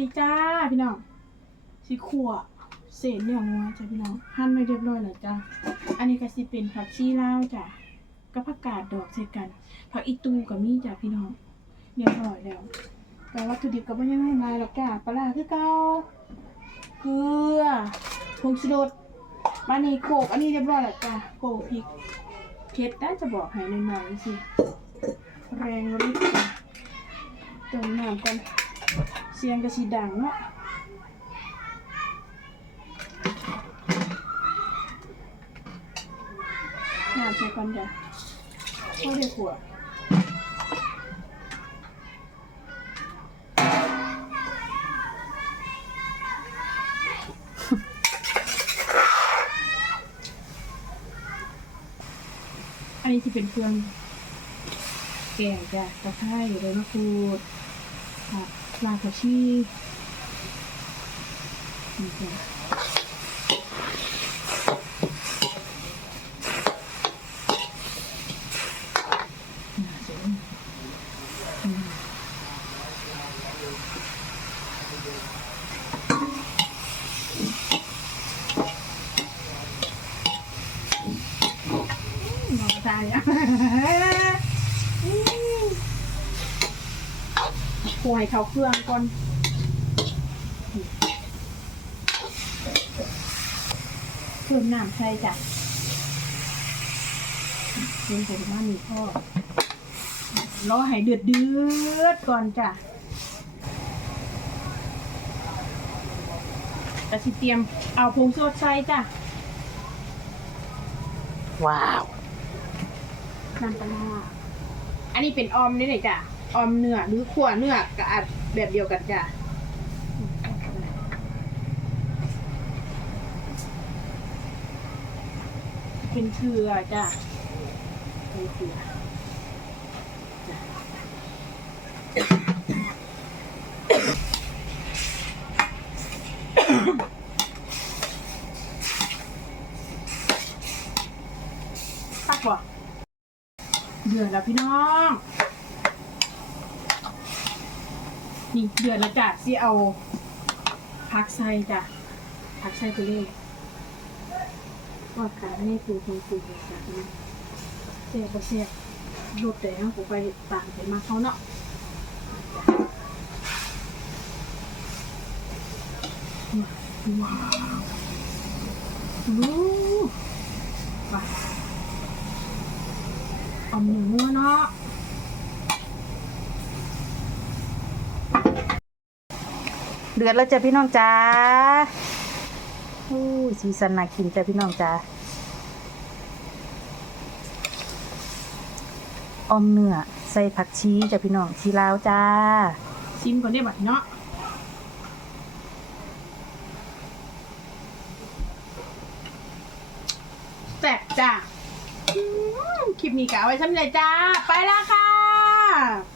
ดีจ้าพี่น้องสิขั่วเศษเนื้องัวจ้ะพี่น้องหั่นไม่เรียบร้อยแล้วจ้าอันนี้ก็สิเป็นผักชีลาวจ้ะกับผักกาดดอกใส่กันผักอีตูกับมีจ้ะพี่น้องเรียบร้อยแล้วแต่วัตถุดิบก็ไม่ยังไม่ลาหรอกจ้ะปลาคือเก่าเกลือผงชูรสมานี่โขลกอันนี้เรียบร้อยแล้วจ้ะโขลกพริกเผ็ดได้จะบอกให้หน่อยๆสิแรงฤทธิ์จ้ะติมน้ำก่อน เสียงกระสีดังเนาะน้ำใส่ก่อนจ้ะเข้าเรียกหัวอันนี้ที่เป็นเครื่องแกงจ้ะตะไคร้ใบมะกรูด ค่ะลากระ ชีนี่จ้ะน่าสนอืมมองตายอะปล่อยเขาเครื่องก่อนเพิ่มน้ำใส่จ้ะเป็นผลมามีพ่อรอให้เดือดเดือดก่อนจ้ะจะสิเตรียมเอาผงชูรสใส่จ้ะ ว้าว น้ำปลาร้าอันนี้เป็นออมนี่เลยจ้ะ ออมเนื้อหรือขั่วเนื้อกับอัดแบบเดียวกันจ้ะเป็นเกลือจ้ะเป็นเกลือจ้ะตักบ่เดือดแล้วพี่น้อง นี่เดือดแล้วจ้ะสิเอาผักใส่จ้ะผักใส่ไปเลยว่าการให้ปูคงปูไปสักนะเสียบเสียบรถแต่งผมไปต่างไปมาเขาเนาะว้าวดูไปเอาหมูเนาะ เดือดแล้วจ้ะพี่น้องจ้าอู้สีสันน่ากินจ้ะพี่น้องจ้าออมเนื้อใส่ผักชีจ้ะพี่น้องชีลาวจ้า ชิมก่อนได้บัดเนาะแซ่บจ้ะอืมคลิปนี้กะเอาไว้ซ้ำเลยจ้า ไปแล้วค่ะ